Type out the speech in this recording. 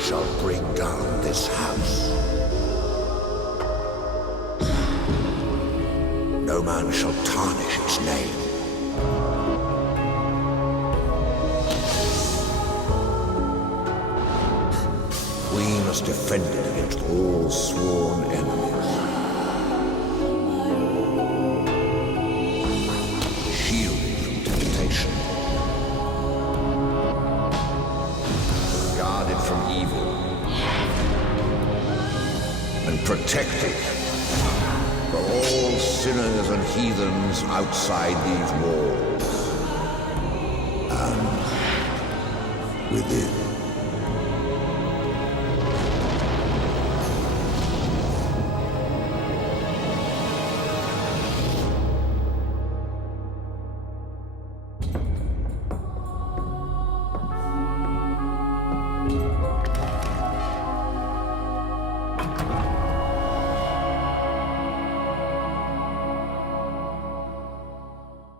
shall bring down this house. No man shall tarnish its name. We must defend it against all sworn enemies. Shield it from temptation. Guard it from evil. And protect it from all sinners and heathens outside these walls and within.